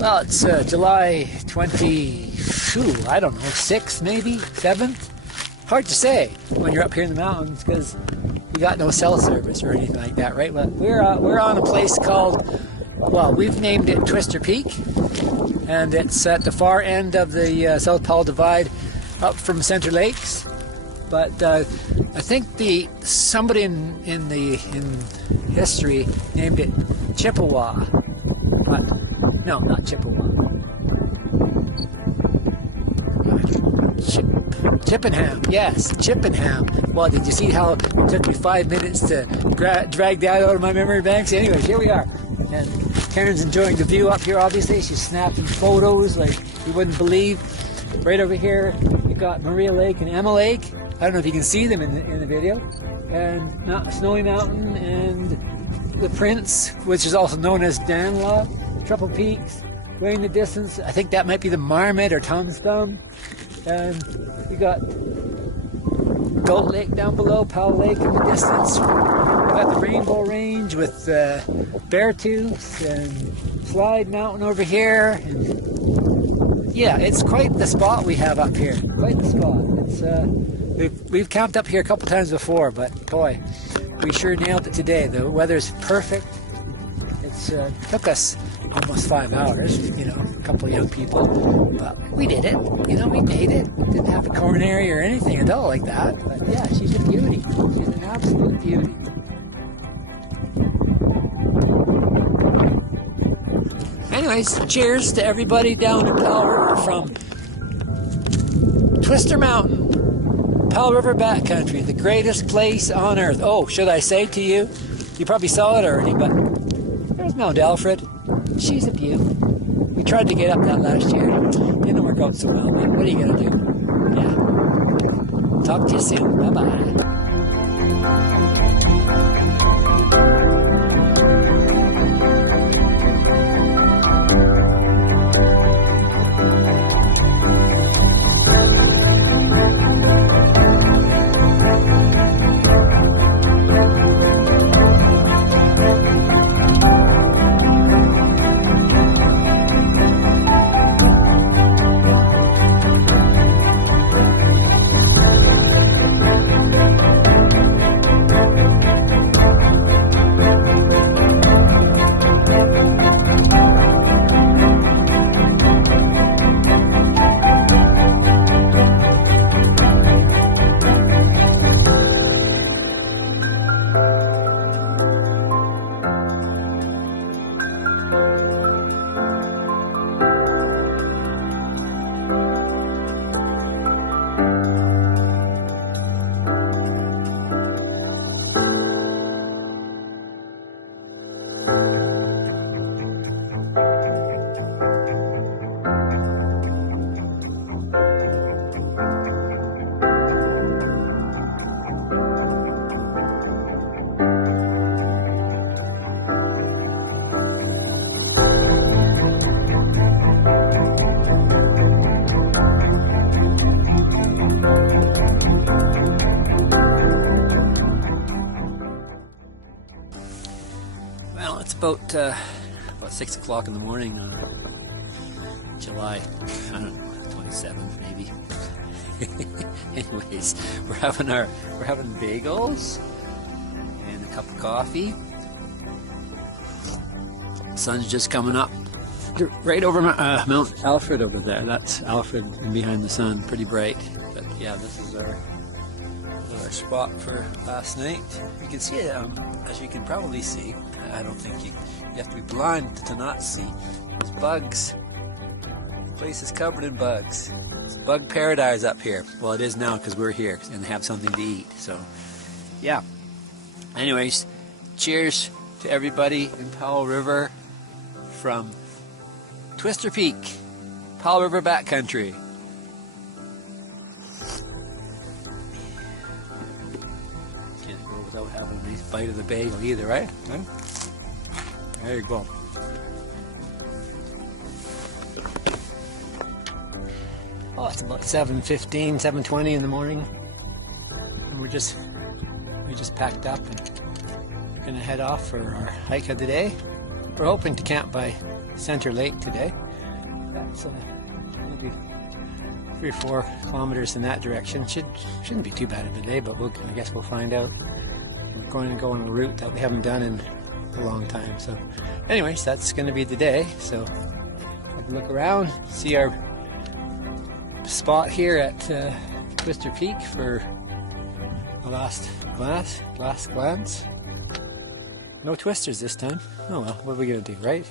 Well, it's July I don't know, 6th maybe, 7th? Hard to say when you're up here in the mountains because we got no cell service or anything like that, right? But we're on a place called, well, we've named it Twister Peak, and it's at the far end of the South Powell Divide up from Center Lakes. But I think somebody in history named it Chippewa. No, not Chippewa. Chippenham. Yes, Chippenham. Well, did you see how it took me 5 minutes to drag that out of my memory banks? Anyways, here we are. And Karen's enjoying the view up here, obviously. She's snapping photos like you wouldn't believe. Right over here, you got Maria Lake and Emma Lake. I don't know if you can see them in the video. And Snowy Mountain and the Prince, which is also known as Danlaw. Triple Peaks, way in the distance. I think that might be the Marmot or Tom's Thumb. And you got Goat Lake down below, Powell Lake in the distance. We got the Rainbow Range with Beartooth and Slide Mountain over here. And yeah, it's quite the spot we have up here. Quite the spot. It's we've camped up here a couple times before, but boy, we sure nailed it today. The weather's perfect. It's took us almost 5 hours, you know, a couple of young people, but we did it, you know, we made it. Didn't have a coronary or anything at all like that, but yeah, she's a beauty. She's an absolute beauty. Anyways, cheers to everybody down in Powell River from Twister Mountain, Powell River backcountry, the greatest place on earth. Oh, should I say to you, you probably saw it already, but there's Mount Alfred. She's a beaut. We tried to get up that last year. Didn't work out so well, but what are you going to do? Yeah. Talk to you soon. Bye-bye. About 6 o'clock in the morning on July, I don't know, 27th maybe. Anyways, we're having bagels and a cup of coffee. Sun's just coming up. right over Mount Alfred over there. That's Alfred and behind the sun, pretty bright. But yeah, this is our spot for last night. You can see it, as you can probably see. I don't think you have to be blind to not see. There's bugs. The place is covered in bugs. It's bug paradise up here. Well, it is now because we're here and have something to eat. So, yeah. Anyways, cheers to everybody in Powell River from Twister Peak, Powell River backcountry. Can't go without having a nice bite of the bagel either, right? There you go. Oh, it's about 7:15, 7:20 in the morning, and we just packed up and we're gonna head off for our hike of the day. We're hoping to camp by Center Lake today. That's maybe 3 or 4 kilometers in that direction. Shouldn't be too bad of a day, but I guess we'll find out. We're going to go on a route that we haven't done in a long time. So, anyways, that's going to be the day. So, have a look around, see our spot here at Twister Peak for the last glance. No twisters this time. Oh well, what are we gonna do, right?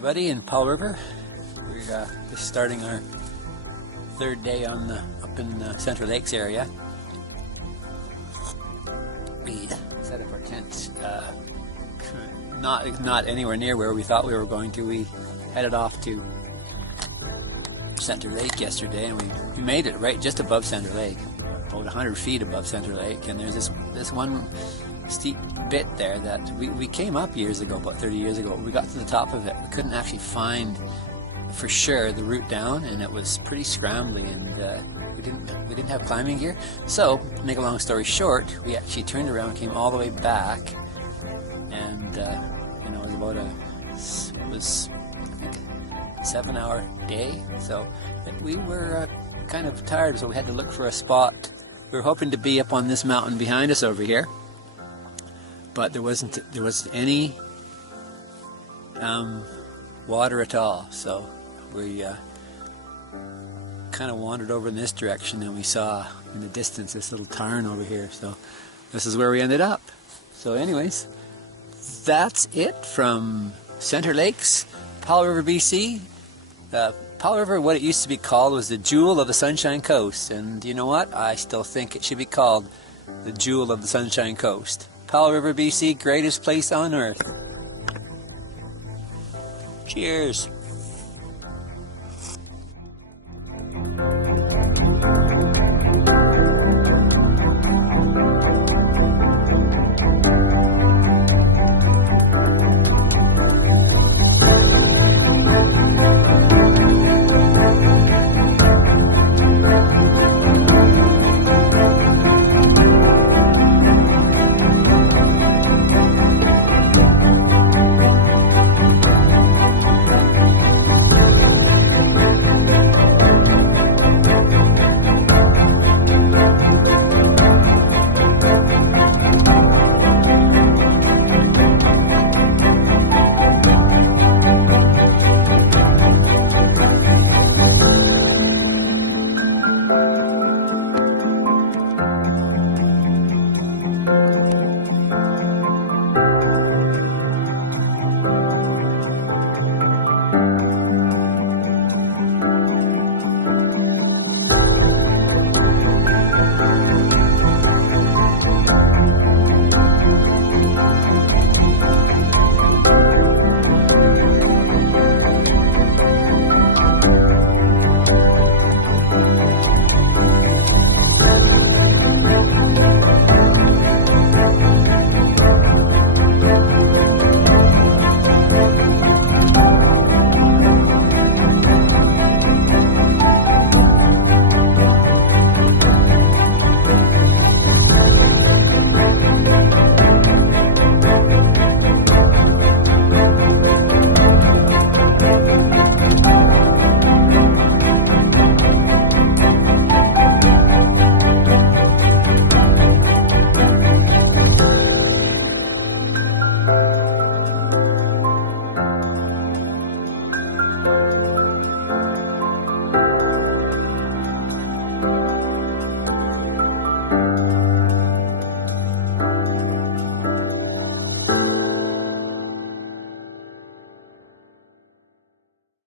everybody in Powell River. We're just starting our third day on up in the Central Lakes area. We set up our tent not anywhere near where we thought we were going to. We headed off to Center Lake yesterday, and we made it right just above Center Lake, about 100 feet above Center Lake. And there's this one steep bit there that we came up years ago, about 30 years ago. When we got to the top of it, we couldn't actually find for sure the route down, and it was pretty scrambly, and we didn't have climbing gear. So, to make a long story short, we actually turned around, came all the way back, and it was about I think, a 7-hour day. So we were kind of tired, so we had to look for a spot. We were hoping to be up on this mountain behind us over here, but there wasn't any water at all. So we kind of wandered over in this direction, and we saw in the distance this little tarn over here. So this is where we ended up. So anyways, that's it from Center Lakes, Powell River, BC. Powell River, what it used to be called, was the Jewel of the Sunshine Coast. And you know what? I still think it should be called the Jewel of the Sunshine Coast. Powell River, BC, greatest place on earth. Cheers.